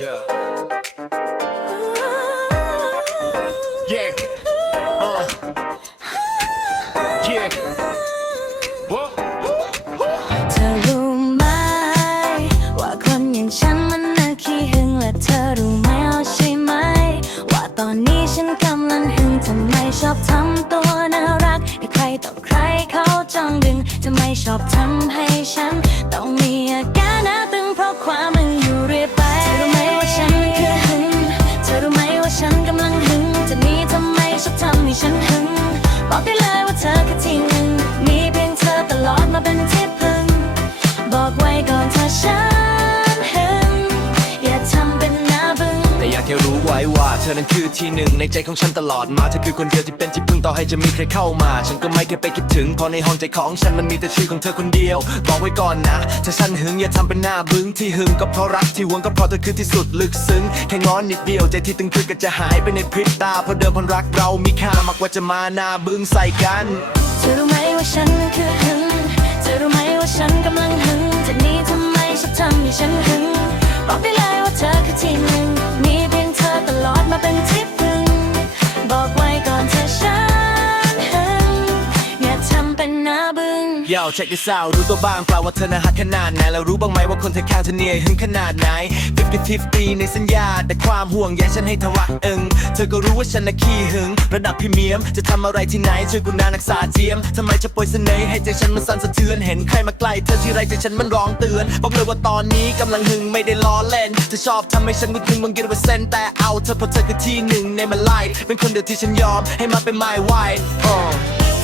Yeah. Yeah. Uh. Yeah. What? เธอรู้ไหม ว่าคนอย่างฉันมันน่าขี้หึงและเธอรู้ไหมเอาใช่ไหม ว่าตอนนี้ฉันกำลังหึงทำไมชอบทำตัวน่ารักให้ใครต่อใครเขาจ้องดึงทำไมชอบทำให้ฉัน ให้รู้ไว้ว่า เธอนั้นคือที่หนึ่งในใจของฉันตลอดมา เธอคือคนเดียวที่เป็นที่พึ่งต่อให้จะมีใครเข้ามา ฉันก็ไม่เคยไปคิดถึงเพราะในห้องใจของฉันมันมีแต่ชื่อของเธอคนเดียว บอกไว้ก่อนนะ ถ้าฉันหึงอย่าทำเป็นหน้าบึ้งที่หึงก็เพราะรักที่หวงก็เพราะเธอคือที่สุดลึกซึ้งแค่งอนนิดเดียวใจที่ตึงคือก็จะหายไปในพริบตาเพราะเดิมพันรักเรามีค่ามากกว่าจะมาหน้าบึ้งใส่กันเธอรู้ไหมว่าฉัน อยาว check this out รู้ตัวบ้างเปล่าว่าเธอน่าหักขนาดไหนแล้วรู้บ้างไหมว่าคนเธอข้างเธอเนี่ยหึงขนาดไหน50 50ในสัญญา แต่ความห่วงใยฉันให้เธอรักเอิงเธอก็รู้ว่าฉันน่ะขี้หึง ระดับพรีเมียม จะทำอะไรที่ไหนช่วยกูนานักษาเจียมทำไมจะปล่อยเสน่ห์ให้ใจฉันมันสั่นสะเทือน เห็นใครมาใกล้เธอที่ไรใจฉันมันร้องเตือน บอกเลยว่าตอนนี้กำลังหึงไม่ได้ล้อเล่นเธอชอบทำให้ฉันมึนมึงกินว่าเส้นแต่เอาเธอเพราะเธอคือที่หนึ่งในมาไลฟ์เป็นคนเดียวที่ฉันยอมให้มาเป็น my wife uh.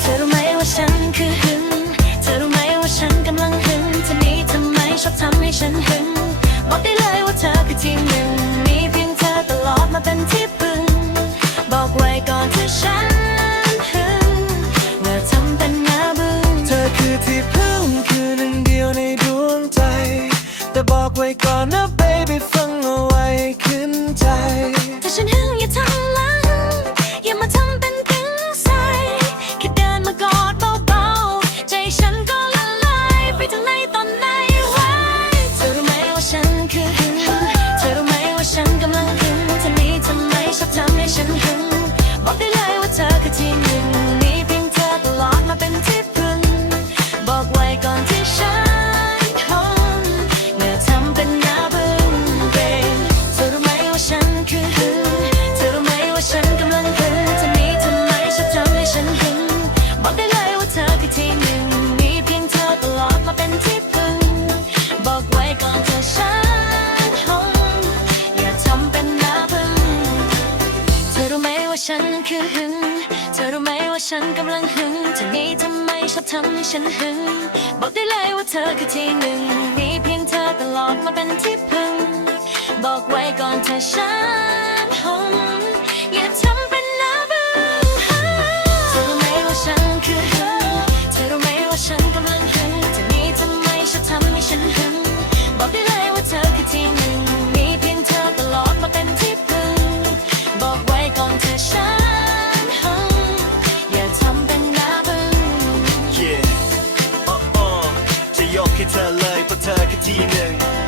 เธอรู้ไหมว่าฉันคือหึง ธอรู้ไหมว่าฉันกำลังหึงเธอนี้ทำไมชอบทำให้ฉันหึง บอกได้เลยว่าเธอคือที่หนึ่งมีเพียงเธอตลอดมาเป็นที่พึงบอกว่า ฉันคือหึง เธอรู้ไหมว่าฉันกำลังหึงเธอนี้ทำไมชอบทำให้ฉันหึง บอกได้เลยว่าเธอคือที่หนึ่ง มีเพียงเธอตลอดมาเป็นที่พึ่ง บอกไว้ก่อนเธอฉันหง เธอเลยเพราะเธอแค่ทีหนึ่ง